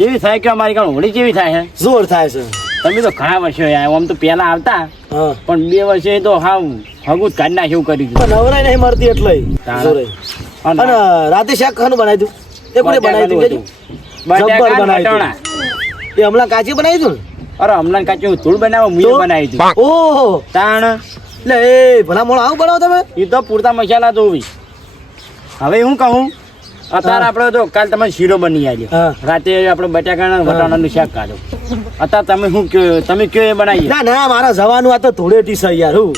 કેવી થાય કે અમારી કામ હોળી કેવી થાય છે જોર થાય છે. તમે તો ઘણા વર્ષો યાર આમ તો પેલા આવતા હા પણ 2 વર્ષે તો હા હગું કાઢી નાખ્યું કરી દીધું પણ નવરાઈ નહીં મળતી એટલે જોરે. અને રાતે શાક ખાનું બનાવી દઉં એ કોને બનાવી દઉં જબ્બર બનાવી દઉં એ હમણાં કાચી બનાવી દઉં અરે હમણાં કાચું ધૂળ બનાવો મુએ બનાવી દઉં ઓહો તાણ એટલે એ ભલા મોણ આવું બનાવો તમે એ તો પૂરતા મસાલા તો હવે હું કહું અત્યારે આપણે તો કાલ તમે શીરો બની આવ્યો હા. રાતે આપણે બટાકાના વટાણાનું શાક કાઢો અત્યારે તમે શું કયો તમે કયો એ બનાવીએ ના ના મારા જવાનું આ તો ધૂળેટી છે યાર હું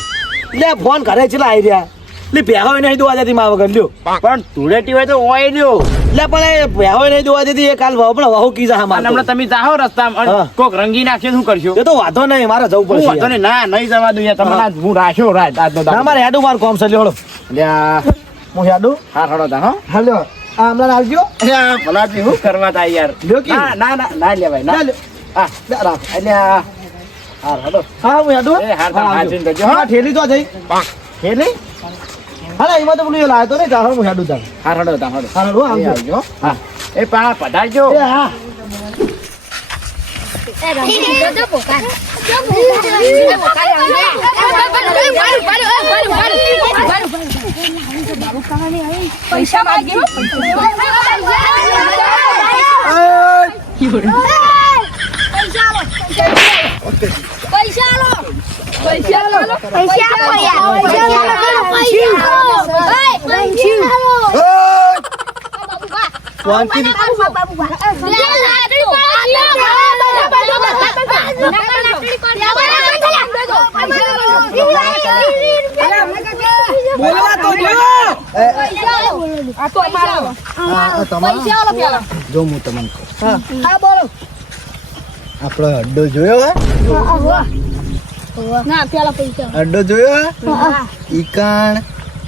લે ફોન કરે છે આવી રહ્યા લે પહેવા નહીં દોવા દેતી મા વગર લ્યો પણ ધૂળેટી હોય તો ઓય લ્યો લે પણ એ પહેવા નહીં દોવા દેતી એ કાલ પણ વહુ કી જા અને મારે હમણાં તમે જાઓ રસ્તામાં અને હા. કોક રંગી નાખશે શું કરશો એ તો વાંધો નહીં મારે જવું હું પડશે વાંધો યાર. નહીં ના નહીં જવા દઉં યાર તમને આજ હું રાખ્યો રાત આજનો ના દાડો. મારે હેડું મારું કોમ છે લ્યો હળો લ્યા, હું હેડું હા હળો તા હો હાલ્યો આ હમણાં આવજો અલ્યા, ભલાથી શું કરવા તા યાર લ્યો કી? ના ના ના ના લેવાય ના લ્યો. હા લે રાખ. અલ્યા હા હળો હા હું હેડું એ હાર હા, આવજો. હાચીને કરજો, હો. હા ઠેલી તો જઈ ખેલી હા એમાં તો પેલું એ લાવ્યો તો ને ચાલો હું હેડું તાર હા હળો તા હળો હા હળો એ આવજો આવજો હો. હા એ પા પધારજો એ હા પૈસા માંગ્યો જો હું તમને કહું આપણો અડ્ડો જોયો હે અડ્ડો જોયો હે ઈકણ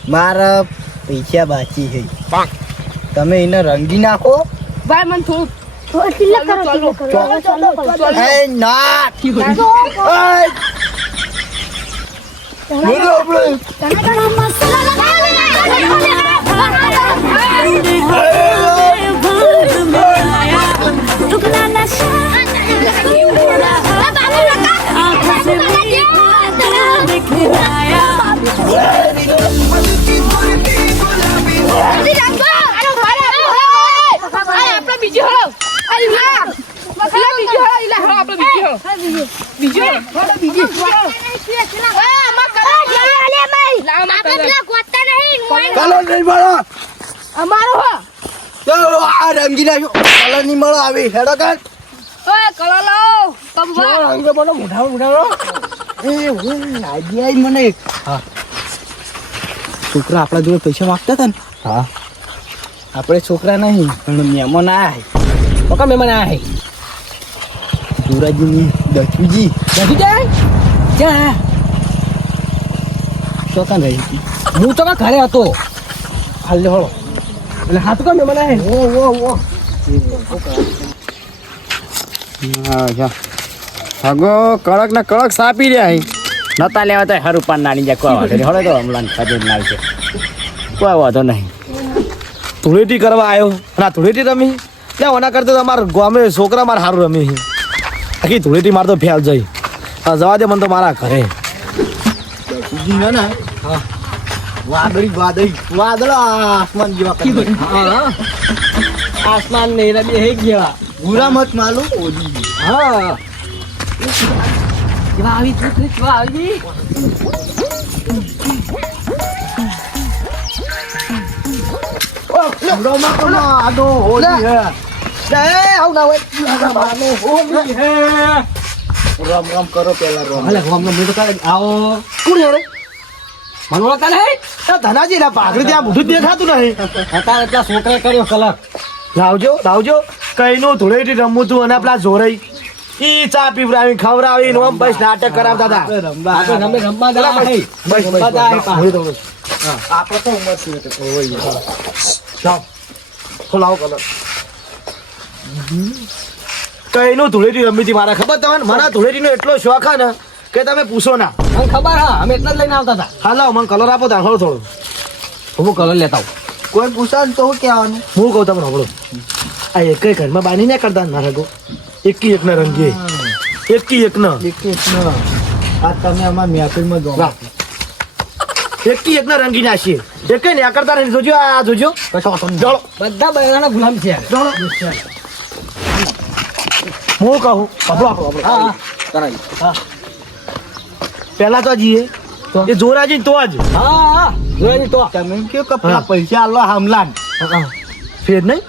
મારા પૈસા બાકી છે તમે એને રંગી નાખો ભાઈ મને થોડું એ ના કલર નહીં મળો અમારો હો તો આ રંગી નાખ્યો કલર નહીં મળો આવી હેડો કર ઓય કળો લાવો કબવા રંગ બોલો મોઢા મોઢા એ હું લાગી આવી મને હા છોકરા આપણા જોડે પૈસા માંગતા હતા ને હા આપણે છોકરા નહીં પણ મહેમાન આયા પકા મહેમાન આયા સુરાજીની દખીજી દખી જાય ક્યાં ચોકાન રહી હતી હું તો ઘરે હતો હાલ હળો એટલે હાથ કા મહેમાન આયા ઓ હગો કડક ને કડક સાપી રહ્યા નતા લેવા તો હર ઉપર નાની જાય કોઈ વાંધો નહીં હળો તો હમણાં ખાજે નાલ છે કોઈ વાંધો નહીં ધૂળેટી કરવા આવ્યો અને આ ધૂળેટી રમી લે ઓના કરતા તમારા ગામે છોકરા મારા સારું રમી છે આખી ધૂળેટી માર તો ફેલ જઈ હા જવા દે મને તો મારા ઘરે વાદળ આસમાન જેવા હા આસમાન ને એના બે હે ગયા ગુરા મત માલુમ હા કેવા આવી છોકરી કેવા આવી રામ રામ કરો પેલા રામ રામ રામ મેં તો કાલે આવો કોણ રે મનોળા કાલે ધનાજી ના પાઘડી ત્યાં બધું દેખાતું નહીં હતા એટલા છોકરા કર્યો કલાક લાવજો કઈ નું ધૂળેટી રમવું તું અને પેલા જોરાઈ ઈ ચા પીવડાવી ખવડાવી નો બસ નાટક કરાવતા હતા રમવા આપણે તો ઉંમર છે લાવો કલર કઈ નું ધૂળેટી રમી હતી મારા ખબર તમને મારા ધૂળેટી નો એટલો શોખ ને કે તમે પૂછો ના મને ખબર હા અમે એટલા જ લઈને આવતા હતા હા લાવો મને કલર આપો થોડો થોડો હું કલર લેતા કોઈ પૂછે ને તો શું કહેવાનું? હું કહું તમને સાંભળો. આ એકેય ઘરમાં બાની ના કરતા મારા ગો. એકી એકના રંગે. એકી એકના. આ તમે અમારા મહેફિલમાં જો. એકી એકના રંગી નાખીએ. એકેય ના કરતા નહીં. જોજો આ જોજો. ચાલો. બધા બૈરાના ગુલામ છે. ચાલો. હું કહું. હા. પેલા તો જઈએ. એ જોરાજી તો જ. હા જોરાજી તો. તમે કેવું કે પેલા પૈસા આલો હમલાન. ફેર નહીં.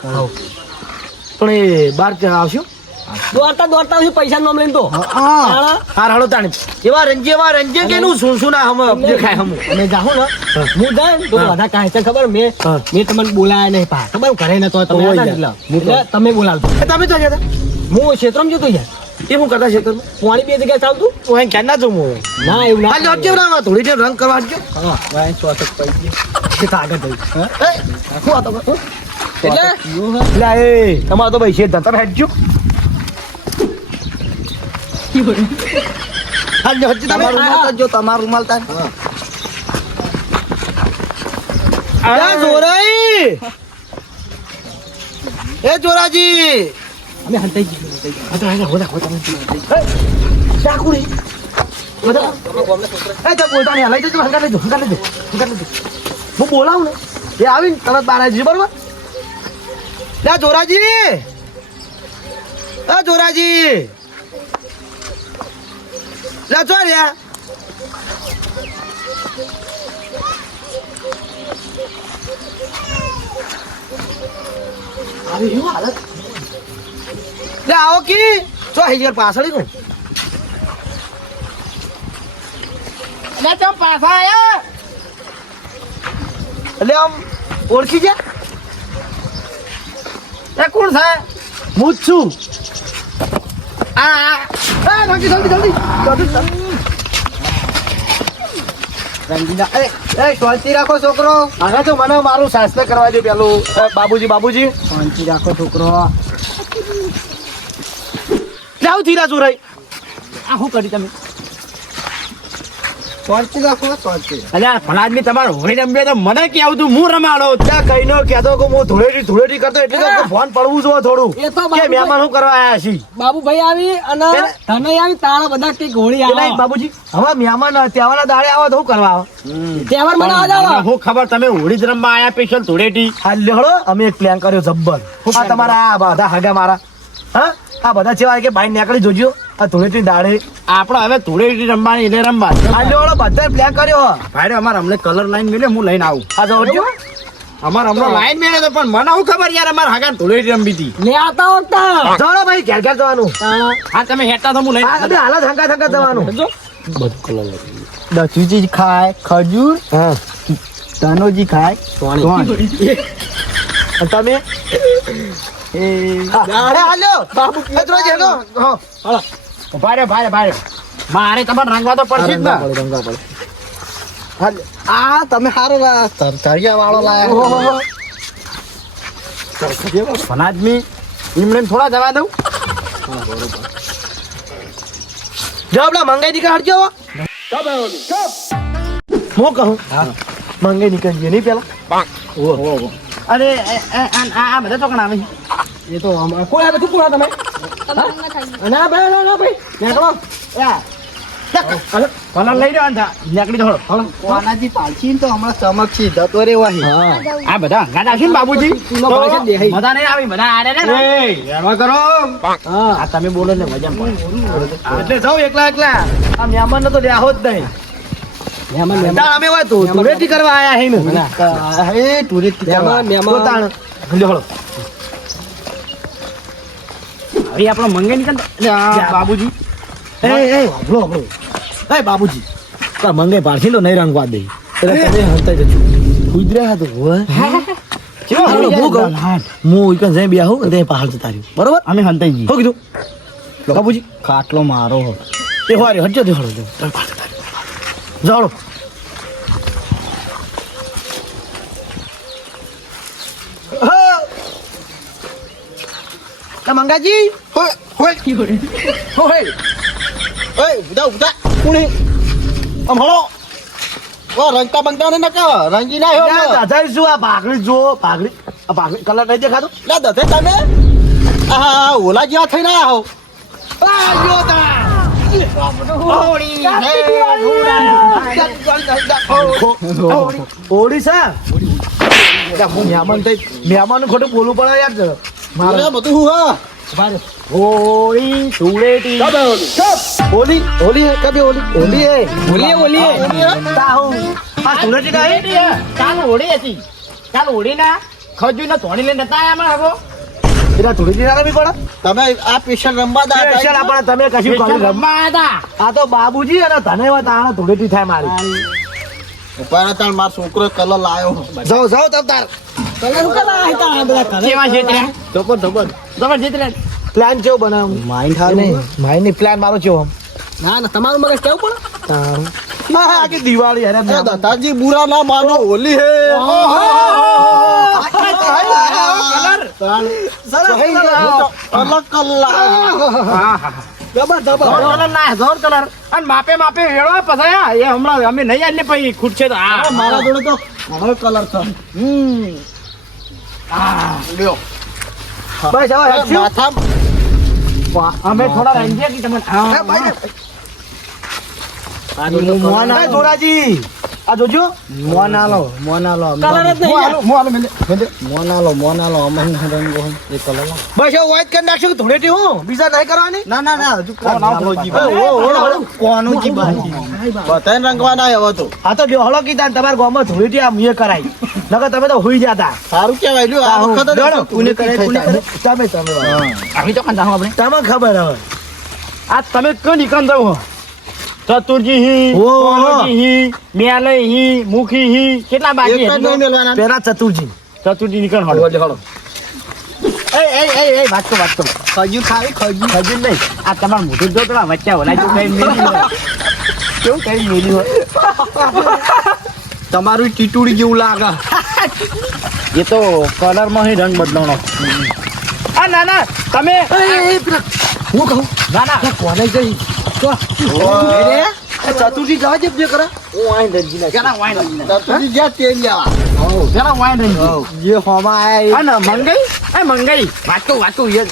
પણ એ બાર આવશો. દોડતા આવશે પૈસા નામ લઈને તો. હા હળો તાણી. એવા રંજે કે નું શું ના હમ દેખાય હમ. અમે જાહો ને હું જાય તો બધા કાંઈ છે ખબર મેં તમને બોલાયા નહીં પા ખબર ઘરે નતો તમે એટલે તમે બોલાવજો. તમે તો જતા હું ક્ષેત્રમાં જતો યાર. એ હું કરતા ક્ષેત્રમાં પાણી બે જગ્યાએ ચાલતું હું અહીં ક્યાં ના જઉં હું. ના એવું ના કેવું થોડી દેર રંગ કરવા દો. હા ચોસક પડી ગઈ આગળ જઈ. શું હતો એટલે એ તમારો તો ભાઈ છે તમે હેડજો. તમારું રૂમાલ તાર. જોરાઈ એ જોરાજી અમે હંતાઈ ગઈ. હું બોલાવું ને એ આવીને તરત બાર આવી જજો બરોબર. જોરાજી લા ચો રહ્યા. અરે એવું હાલત લે આવો કી ચો હિજર પાછળ કોણ લે તો પાછા આયા. એટલે આમ ઓળખી ગયા એ કોણ છે? હું જ છું. જલ્દી શાંતિ રાખો છોકરો. આગળ તો મને મારું શાસ્ત્ર કરવા દે પેલું. બાબુજી શાંતિ રાખો છોકરો. જાવ ધીરા જોરાઈ. આ શું કરી તમે? શાંતિ રાખો શાંતિ. અલ્યા ફલાદમી તમારે હોળી રમ્યો તો મને કે આવતું હું રમાડો ત્યાં કઈ નો કહેતો કે હું ધૂળેટી કરતો એટલે તો ફોન પડવું જો થોડું કે મહેમાન શું કરવા આયા છે. બાબુભાઈ આવી અને તમે આવી તારા બધા કઈક હોળી આવે. બાબુજી હવે મહેમાન તહેવારના દાડે આવો તો શું કરવા આવે? તહેવાર મનાવા જાવ. હું ખબર તમે હોળી જ રમવા આયા સ્પેશિયલ ધૂળેટી. હા લેહડો અમે એક પ્લાન કર્યો જબ્બર. આ તમારા આ બધા હગા મારા હા આ બધા જેવા કે બાઈક નીકળી જોજો આ ધૂળેટી દાડે આપણે હવે ધૂળેટી રમવાની એટલે રમવા. આ લેવડો બધા પ્લાન કર્યો. ભાઈ અમારે અમને કલર લાઈન મેળ્યો હું લઈને આવું. આ જોજો અમારે હમણાં લાઈન મેળ્યો તો પણ મને શું ખબર યાર અમારે હાગા ધૂળેટી રમવી હતી. લે આવતા હોતા ચાલો ભાઈ ઘેર જવાનું. હા તમે હેઠતા તો હું લઈને આ બધા હાલત હંકા જવાનું. બધું કલર દસુજી ખાય ખજૂર હા તનોજી ખાય તમે અરે હાલ્યો બાબુ રોજ હેલો હા ભાઈ મારે તમારે રંગવા તો પડશે જ ને. આ તમે સારો તરિયા વાળો લાયા. ફનાદમી એમને થોડા જવા દઉં. જો આપડા મંગાઈ નીકળ હટજો. હું કહું મંગાઈ નીકળીએ નહીં પેલા. અરે આ બધા ચોકણા આવે એ તો કોઈ આવે તું કોણ તમે ના ભાઈ ના ભાઈ નીકળો. કલર લઈ રહ્યો ને નીકળી દો. વાનાજી પાછી તો હમણાં ચમકશી જતો રે વાહી. આ બધા હંગાત આવશે ને બાબુજી. બધા નહીં આવી બધા આડે ને એમાં કરો. આ તમે બોલો ને મજા એટલે જાઉં એકલા આ મહેમાન તો દેહો જ નહીં. અમે હોય તો ધૂળેટી કરવા આયા હે ને હે ધૂળેટી કરવા મહેમાન લ્યો હવે આપણો મંગે નીકળ બાબુજી. એ હબળો એ બાબુજી તાર મંગે પારસી લો નહીં રંગવા દે એટલે તમે હંતાઈ જજો કુદરા હતો હોય કેવો હાલો હું કહું હું ઈકન જઈ બેહો તે પહાડ જતા રહ્યો બરોબર અમે હંતાઈ ગઈ. હો કીધું બાબુજી ખાટલો મારો એ હોરે હટજો દે હળો જાઓ મંગાજી હોય ઓય ઉદા કોણી આમ હળો ઓ રંગતા બંગતા ને નકા રંગી ના લે, આવ્યો દાદા શું આ ભાગડી જો ભાગડી આ ભાગડી કલર નહીં દેખાતો લે દધે તમે આ ઓલા જેવા થઈને આયા હો આ જો તા હોળી હે ઓડી છે મહેમાન થઈ મહેમાન ખોટું બોલવું પડે યાર મારે બધું હું હા હોળી ધૂળેટી હોલી હોલી હે કભી હોલી હોલી હે હોળી તાહુ આ સુરજ કા હે કાલ હોળી હતી કાલ હોળી ના ખજૂર ના ધોણી લઈને નતા આયા હમણાં આગો એના થોડી દિના બી પડે તમે આ પેશન્ટ રમવા દા સ્પેશિયલ આપણે તમે કશું કરી રમ રમવા હતા આ તો બાબુજી અને ધન્યવાદ આને ધૂળેટી થાય મારી ઉપાય તાર માર છોકરો કલર લાયો જાઓ જાઓ તમ તાર કલર કલા હે તાર બધા કલર કેવા છે તે ધબર ધબર તમે જીતલે પ્લાન કેવો બનાવ માઇન્ડ હારું નહીં માઇન્ડ ની પ્લાન મારો કેવો આમ ના ના તમારું મગજ કેવું પડે હા આખી દિવાળી અરે દાદાજી બુરા ના માનો હોલી હે અલગ કલર જબર જબર કલર ના જોર કલર અને માપે માપે વેળવા પસાયા એ હમણાં અમે નહીં આને પછી ખૂટશે તો આ મારા જોડે તો ઘણો કલર છે લ્યો બસ હવે હેડશું. માથા અમે થોડા રંજ્યા કે તમને હે ભાઈ એ ધોરાજી આ જોજો મોનાલો કલર જ મોનાલો અમન રંગો એ કલર બસ હવે વાઈટ કરી નાખશું કે ધૂળેટી હું બીજા નહીં કરવાની ના હજુ કોનું જી બધાને રંગવાના હવે તો હા તો હળો કીધા ને તમારા ગામમાં ધૂળેટી આ મુએ કરાઈ નકર તમે તો હુઈ જતા સારું કેવાય લ્યો આ વખત કોને કરે તમે આવી તો કાં જાઓ આપણે તમે ખબર હવે આ તમે કઈ નીકળ દઉં ચતુરજી હી ઓ. કોનોજી હી મેલય હી મુખી હી કેટલા બાકી એક જ નહીં મેલવાના પેલા ચતુરજી ચતુરજી નીકળ હળો એ વાત તો ખજૂર ખાવી ખજૂર ખજૂર નહીં આ તમારું મોઢું જો પેલા વચ્ચે ઓલા જો કઈ મેલી હોય કેવું કઈ મેલી હોય તમારું ટીટુડી જેવું લાગે એ તો કલર માં રંગ બદલાવાનો આ ના ના તમે હું કહું ના ના કોને જઈ ચતુરજી જવા જે જે કરે પેલા વાઈન રંગી તતુજી જ્યાં તેલ લેવા પેલા વાઈન રંગી જે હોમાં આય અને મંગાઈ વાતો એ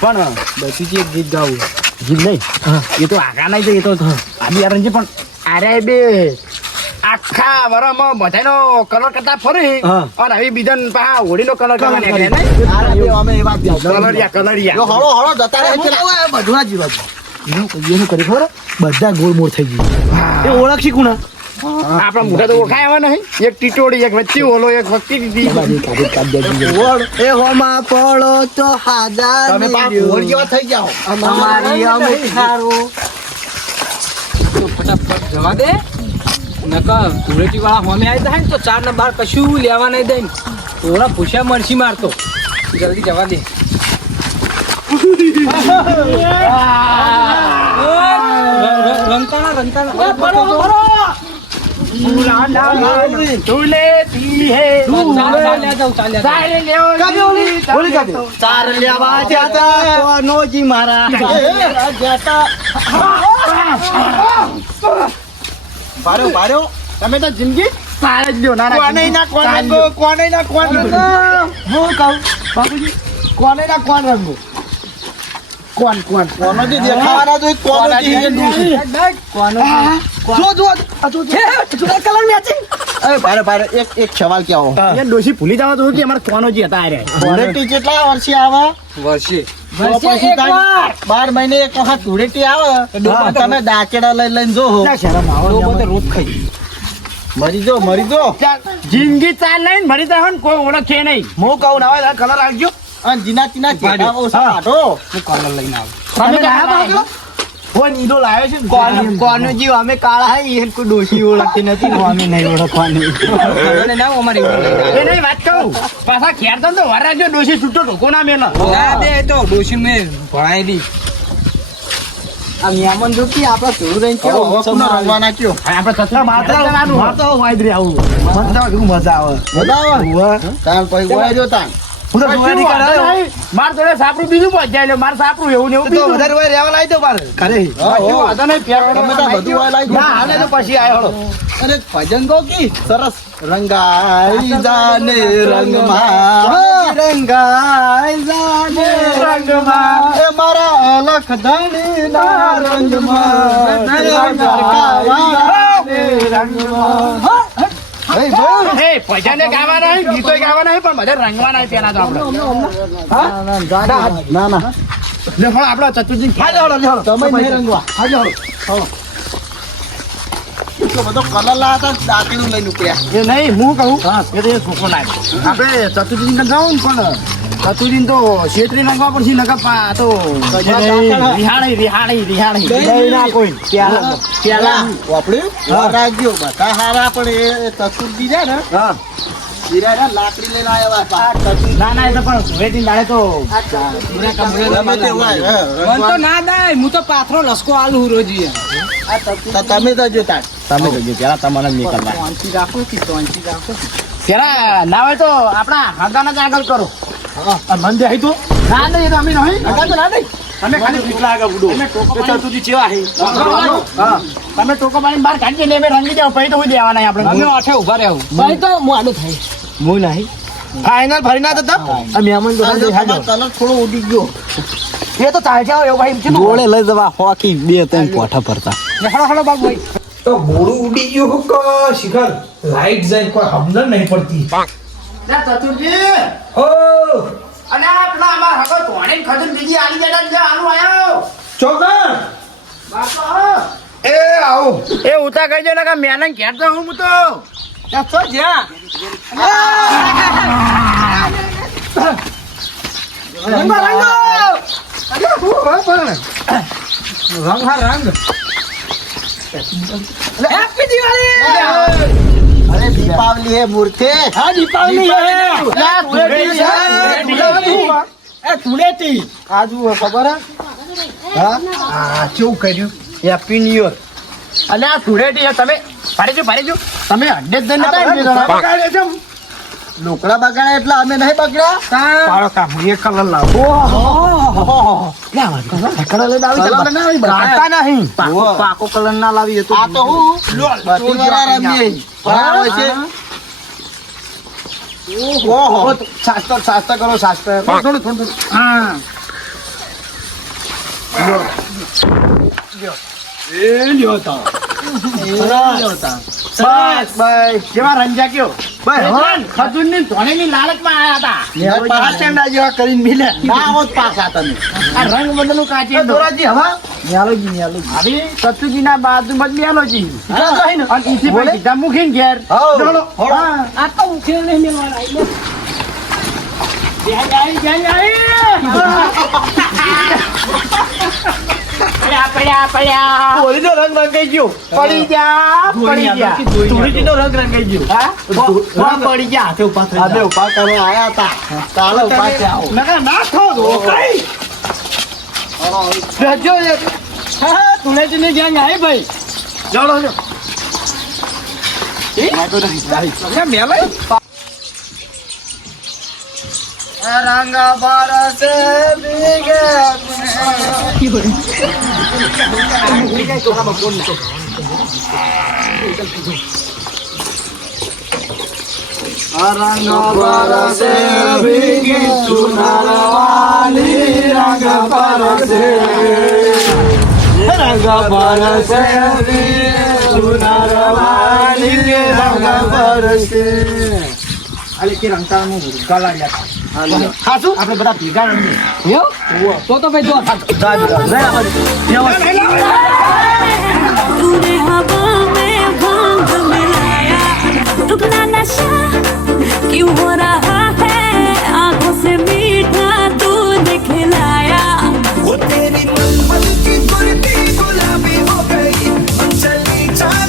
પણ બધી જે ગીત ગાવું જીત નહીં એ તો આગા નહીં છે એ તો આબી રંજી પણ અરે બે આખા વરમાં બધાનો કલર કરતા ફરી હા. અને આવી બીજા પા હોળીનો કલર કરવા નીકળે નહીં અમે એ વાત કલરિયા હળો હળો જતા રહે છે બધું આ જીવા એનું કરી ખબર બધા ગોળ મોર થઈ ગયું એ ઓળખી કોના આપણા મોઢા તો ઓળખાય આવે નહીં એક ટીટોડી એક વચ્ચે ઓલો એક વચ્ચે દીધી એ હોમાં પડો તો હાજા તમે પા ઘોડ જેવા થઈ જાઓ અમારી અમુખારો ફટાફટ જવા દે નકર ધૂળેટી વાળા હોમે આવી જાય ને તો 4 ને 12 કશું લેવા નહીં દે થોડા પૂછ્યા મરસી મારતો જલ્દી જવા દે ચાર લેવા જતા કોનોજી મારા પાડ્યો તમે તો જિંદગી સારે જ લ્યો ના કોને ના કોણ રંગો કોને ના કોણ રંગો હું કહું બાબુજી કોને ના કોણ રંગો કોણ કોનો જે દેખાવાના તો કોનો જે હે ડૂસી જો કલર મેચિંગ અરે ભારે એક સવાલ કેવો યાર ડોશી ભૂલી જવા તો કે અમારે કોનો જે હતા આરે ધૂળેટી કેટલા વર્ષે આવે વર્ષે તો પછી તારી 12 મહિને એક વખત ધૂળેટી આવે તો તમે દાચેડા લઈને જો શરમ તો રોજ ખાઈ મરી જો જિંદગી ચાલ લઈને મરી જાય ને કોઈ ઓળખે નહીં હું કહું ના કલર આવજો અને જીના તીના ચેડા ઓછા કાઢો કલર લઈને આવ તમે લાયા લાયા હો નીલો લાવ્યો છે કોનો જીવ અમે કાળા હે એ કોઈ ડોશી ઓળખતી નથી અમે નહીં ઓળખવાની અને ના અમારે એવું લઈને એ નહીં વાત કહું પાછા ખેર તો વરાજો ડોશી છૂટો ઢોકો ના મેલો ના દે તો ડોશી મેં ભણાઈ દી આ નિયામન જો કે આપડા થોડું રહીને કેવો વસ્તુનો રંગવાના કયો આપણે સત્તા માત્ર મારતો વાયદરી આવું મને તો કેવું મજા આવે બતાવો તાન પછી ગોય રહ્યો તાન હું તો જોવાની કરે માર જોડે સાપરું બીજું પહોંચાય લે માર સાપરું એવું ને એવું તો બીજું વધારે વાર રહેવા લાવી દો બાર ઘરે કશું વાંધો નહીં, પ્યાર કરો. તમે તો બધું આ લાવી દો. ના હાલે તો પછી આયો હળો. અરે ભજન ગો કી સરસ રંગાઈ જાને રંગમાં રંગાઈ જાને રંગમાં એ મારા અલખ ધણીના રંગમાં રંગાઈ જાને રંગમાં હે બોલ એ ભજને ગાવાના નહીં, ગીતોય ગાવાના નહીં, પણ બધે રંગવાના નહીં પેલા તો આપણે. ના ના લે હળો આપણો ચતુર્જી હાલો હાલો હાલો તમે નહીં રંગવા હાલો હાલો એટલો બધો કલર લાતા દાંતણું લઈને ઉપડ્યા એ નહીં હું કહું એ તો એ છોકરો લાગે આપણે ચતુર્જી ને જાઉં ને પણ ચતુર્જી તો શેતરી રંગવા પડશે નકર તો રિહાણી રિહાણી રિહાણી નહીં ના કોઈ પ્યાલા પેલા વાપડ્યું રાખજો બધા હારા પણ એ તસુરજી છે ને હા જીરા લાકડી લઈને આવ્યા ના ના એ તો પણ વેટી દાડે તો ગમે તે હોય મન તો ના દાય હું તો પાથરો લસકો આલુ રોજી તો તમે તો જોતા તમે જોજો પેલા તમને જ નીકળવા શાંતિ રાખો કે શાંતિ રાખો પેલા ના હોય તો આપણા હગાના જ આગળ કરો મન દે તો ના નહીં એ તો અમે નહીં આગળ તો ના દે તમે ખાલી પીટલા આગળ બુડો તમે ટોકો ચતુર્જી ચેવા હે હા તમે ટોકો મારીને બહાર કાઢી દે અમે રંગી જાવ પછી તો હું દેવાના આપણે અમે આઠે ઉભા રહેવું ભાઈ તો હું આડું થાય હું નહીં ફાઈનલ ભરી ના દતા આ મહેમાન તો કલર થોડો ઉડી ગયો એ તો ચાલ જાવ એવું ભાઈ કેમ ગોળે લઈ જવા હોકી બે ત્રણ પોઠા ફરતા હળો હળો બાબુ ભાઈ તો બોડું ઉડી ગયું હું કો શિખર લાઈટ જાય કોઈ સમજણ નહીં પડતી ચતુર્જી હો અને આપણા અમાર હગો તોણે ખજન બીજી આલી જડા જે આલુ આયો ચોકર બાપા એ આવો એ ઉતા કહેજો ને કે મેનન ઘેર તો હું તો તો જ્યાં રંગો રંગો અરે હું પણ રંગ હા રંગ હેપી દિવાળી અરે દીપાવલી હે મૂર્ખે હા દીપાવલી હે ના ધૂળેટી એ ધૂળેટી આજુ ખબર હે હા આ કેવું કર્યું હેપી ન્યુ યર અને આ ધૂળેટી તમે પાડી જો તમે અડ્ડે જ દઈને નતા બગાડે છે લોકડા બગાડ્યા એટલે અમે નહીં બગડ્યા પાડો કામ એ કલર લાવો કલર લઈને આવી કલર લઈને આવી, બગાડતા નહીં પાકો કલર ના લાવી તો આ તો હું બધી વાળા રમીએ બરાબર છે ઓહો શાસ્ત્ર કરો શાસ્ત્ર થોડું હા બસ બસ જેવા રંજા કયો બસ ખજૂર ની ધોણી ની લાલચમાં આયા હતા પાછા જેવા કરીને મિલે ના હોત પાછા તમે આ રંગ બદલું કાચી દોરાજી હવા આવી સતુજી ના બાજુમાં જ મેલોજી અને ઈથી બોલે? પછી સીધા મૂકીને ઘેર હવ હા. આ તો ઉઠીને નહીં મેળવાના બેન આવી પડ્યા હોળીનો રંગ રંગાઈ ગયો પડી જા ધૂળીનો રંગ રંગાઈ ગયો હા પડી જા હાથે ઉભા થઈ અમે જા. ઉભા કરવા આયા હતા ચાલો પાછા આવો નકર ના થો દો કઈ રજો હા તુલેજી ની ગેંગ આવી ભાઈ જાડો જો રંગ બરસે ભીગે રંગ બરસે ભીગે સુનરવાલી રંગ બરસે સુનરવાલી રંગ બરસે અલે કે રંગતા નું ગલા ગયા ખાસું આપણે બધા ભેગા રમીએ એવું તો ભાઈ જો तूने हवा में भांग मिलाया रुकना नशा क्यों हो रहा है आंखों से मीठा दूध खिलाया वो तेरी मन की गुलाबी गुलाबी हो गई चली चाल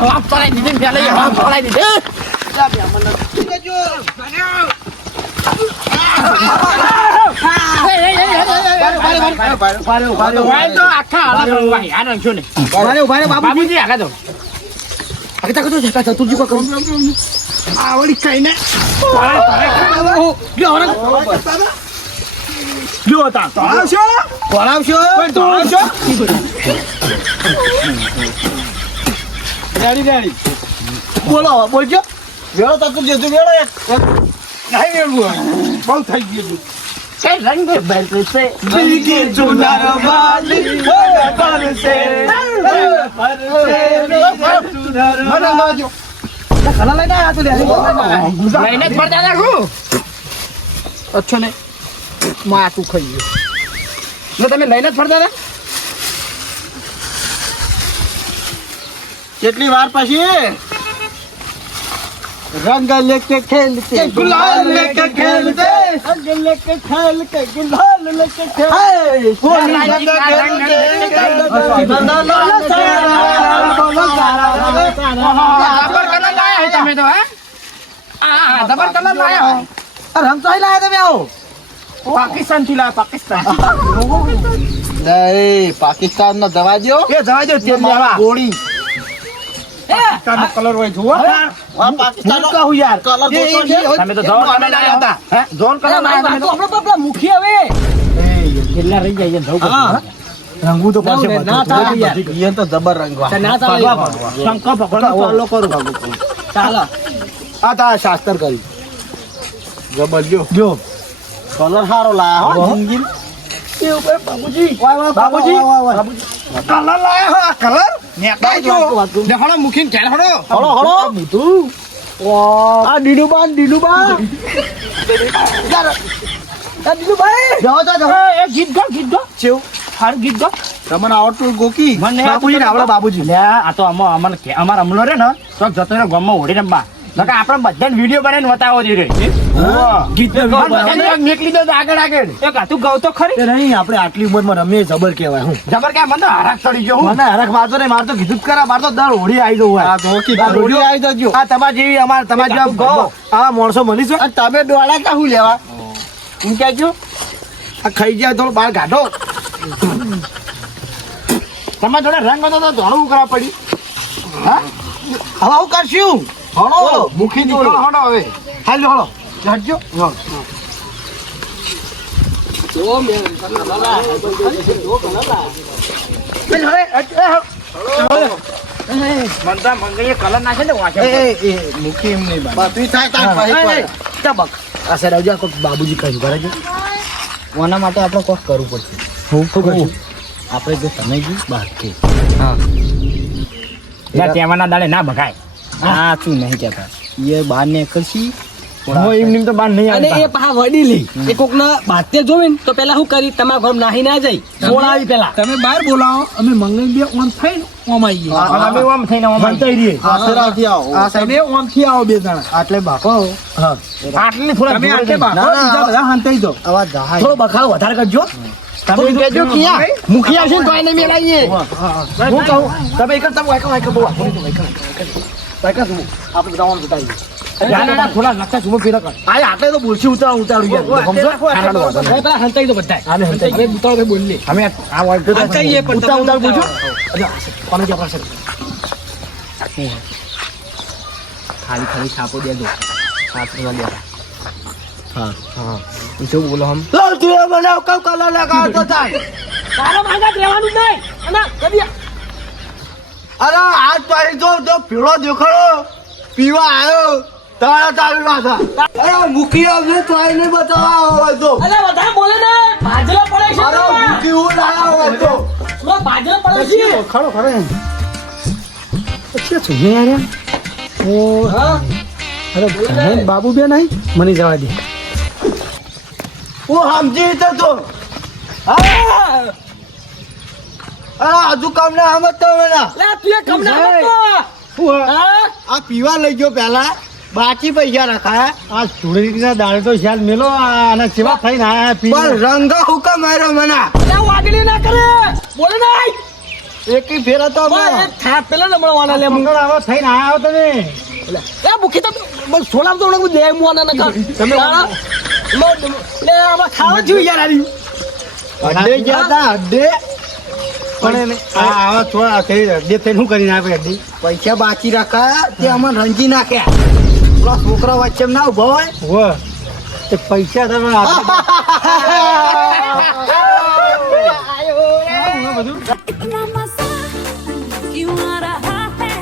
હોપ પડાઈ દીધી પેલા હોપ પડાઈ દીધી વાય તો આખા હાલા રંગવાય આ રંગશો ને ઉભા રે બાબુજી બાબુજી આગળ તો આગળ તો જકા ચતુરજી કો કરું આવડી કઈ ને જો હતા તળાવશો રેડી બોલો બોલજો વેળો તો જેજો વેળો એક નહીં એવું બહુ થઈ ગયું કે રંગ બરસે જીગી ચુનાર વાલી બરસે મને બાજો કલા લઈને આયા તો લે લઈને જ પડતા રાખું અચ્છો ને માથું ખાઈ ગયું તમે લઈને જ ફરતા હતા કેટલી વાર પછી રંગ લેકે ખેલતે ગુલાલ લેકે ખેલતે રંગ લેકે ખેલતે ગુલાલ લેકે ખેલતે હોલી લેકે ખેલતે જબર કલર લાયા હે તમે તો હે આ જબર કલર લાયા હો રંગ તો અહીં લાયા તમે આવો પાકિસ્તાન થી લાયા પાકિસ્તાન નહીં પાકિસ્તાન નો દવા દો એ જવા દો તેલ લેવા ગોળી કલર હોય જુઓ આ પાકિસ્તાન નો કહું યાર કલર જોતો તમે તો જોન કલર લાયા હતા હે જોન કલર લાયા તમે તો મુખી હવે કેટલા રહી જાય જવું રંગું તો પાસે ના ચાલે યાર એ તો જબર રંગવા ના ચાલે શંકર ભગવાન ચાલો કરું બાબુ ચાલો આ તા શાસ્ત્ર કરી જબર જો કલર સારો લાયા હો જિંદગી બાબુજી કલર લાયા હો કલર નેકાઈ જો દેખાડો મુખીન ઘેર હડો હળો હળો આ દીનુબા દીનુભાઈ જાઓ એ ગીત ગો ચેવ હાર ગીત ગો તમને આવડતું ગોકી મને બાબુજી આવડે બાબુજી લે આ તો અમાર અમલો રે ને તો જતો રે ગામમાં ઓડી રમવા નકા આપણે બધાને વિડિયો બનાવીને બતાવો જોઈએ ગીત મેકલી દો આગળ એક તું ગૌ તો ખરી નહીં આપણે આટલી ઉંમરમાં રમીએ જબર કહેવાય હું જબર કે મને હરાક ચડી ગયો હું મને હરખ મારતો નહીં મારતો કીધું જ કરા મારતો દર ઓઢી આવી જવું આ ગોકી ગોળી આવી જજો આ તમાર જેવી અમાર તમાર જેવા આ માણસો મળીશું આ તમે ડોળા કાહું લેવા હું કહેજો આ ખાઈ જાય થોડું બહાર કાઢો તમારા જોડે રંગ હતો તો ધોળું કરવા પડી હવે આવું કરશું હળો મુખી નીકળો હળો હવે હાલ હળો જજો મનતા મંગળીએ કલર નાખે ને વાંચે મુખી એમ નહીં બાકી થાય તાર ભાઈ ટબક આ સર આવજો કોઈ બાબુજી કહ્યું કરે છે ઓના માટે આપણે કોક કરવું પડશે હું શું કરશું આપણે જે સમય ગયું બહાર કે તેવાના દાડે ના ભગાય આ શું નહીં કહેતા એ બહાર ને કરશી હું એમની તો બહાર નહીં અને આવતા એ પા વડી લી એ કોક ના બાતે જોવે ને તો પેલા શું કરી તમારા ઘર નાહી ના જાય સોળાવી પેલા તમે બહાર બોલાવો અમે મંગળ બે ઓમ થઈને ઓમ આવીએ અમે ઓમ થઈને ઓમ મંતાઈ રહીએ આશરાથી આવો આ સાહેબ ઓમ થી આવો બે જણા આટલે બાપો હા આટલી થોડા તમે આટલે બાપો ના, ના. બીજા બધા હંતાઈ દો આવા જહાજ થોડો બખાડો વધારે કરજો તમે કહેજો કિયા મુખિયા છે ને તો એને મેલાઈએ હું કહું તમે એક તમે વાયકા બહુ આપો તો વાયકા શું આપણે બધાવાનું બતાવીએ થોડા લક્ષા સુમો ફેરા કર આ આટલે તો બોલશી ઉતારું યાર સમજો પેલા હંતાઈ દો બધા આને હંતાઈ હવે ઉતારો બોલી અમે આ વાળ તો હંતાઈએ પણ ઉતાર બોલજો કોને કે પાસે ખાલી ખાલી છાપો દેજો છાપવા દેતા હા શું બોલો હમ તો તું મને કવ કલર લગાવતો થાય તારા માંગા રહેવાનું નહીં અને કદી અરે આજ પાડી જો પીળો દેખાડો પીવા આવ્યો તારા તારી માથા અરે મુખી આવ્યો તો આઈને બતાવવા હોય તો અરે વધારે બોલે ને ભાજલા પડે છે અરે મુખી હું લાયા હોય તો ભાજલા પડે છે ખરો પછી છું ને યાર ઓ હા અરે તમે બાબુ બે નહીં મને જવા દે હું સમજી તો હા અરે હજુ કામ ને સમજતો મને લે તું એ કમ ના કરતો હા આ પીવા લઈ ગયો પેલા બાકી પૈસા રખાયા આ સુરતીના દાડે તો શાલ મેલો અને સેવા થઈને આયા પી પણ રંગ હુકમ માર્યો મને લે વાગડી ના કરે બોલે નહીં એકી ફેરા તો બસ એ થા પેલા ન મળવાના લે મંગળ આવો થઈને આયા હો તમે લે મુખી તો બસ સોલામ તો ઉણક દે મુઆના ન કર તમે લે આમાં ખાવા છું યાર આરી અડ્ડે ગયા હતા અડ્ડે પણ આવા થોડા થઈ અડ્ડે થઈને શું કરીને આપે અડ્ડી પૈસા બાકી રાખ્યા તે અમને રંજી નાખ્યા પેલા છોકરા વચ્ચે ના ઉભો હોય તે પૈસા તમે इतना मजा क्यों आ रहा है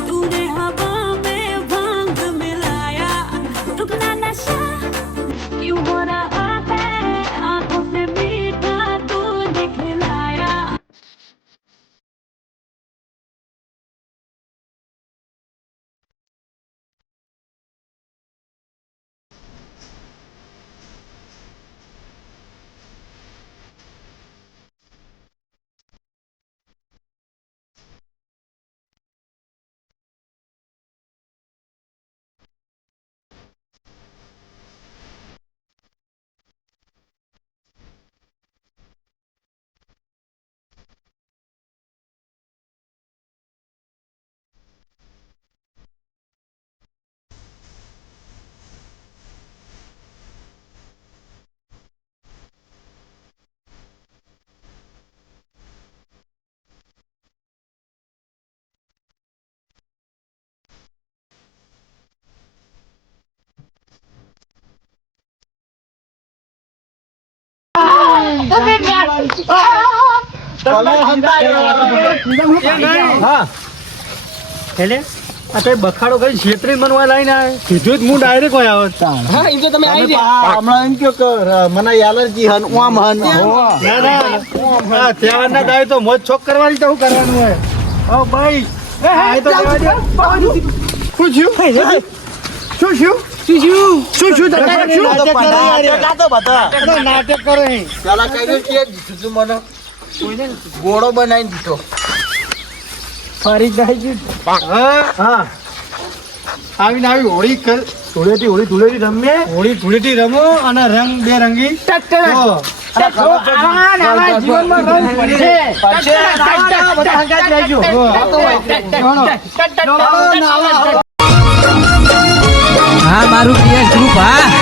तूने हवा में भांग मिलाया रुकना नशा क्यों हो रहा है आंखों से मीठा तूने खिलाया હા એટલે આ તો બખાડો કરી છેતરી મનવા લઈને કીધું જ હું ડાયરેક્ટ હોય આવે હા એમ તો તમે આવી રહ્યા હમણાં એમ કહો કે મને એલર્જી હન ઓમ હન તહેવારના દાય તો મોજ છોક કરવાની તો શું કરવાનું હોય ઓ ભાઈ આ તો જવા દે. શું થયું? શું નાટક કરો અહીં. પેલા કઈ કે દીધું તું મને ગોળો બનાવી દીધો ફરી જાય હા આવીને આવી હોળી ધૂળેટી રમે હોળી ધૂળેટી રમો અને રંગ બેરંગી હા મારું પ્રિય ગ્રુપ હા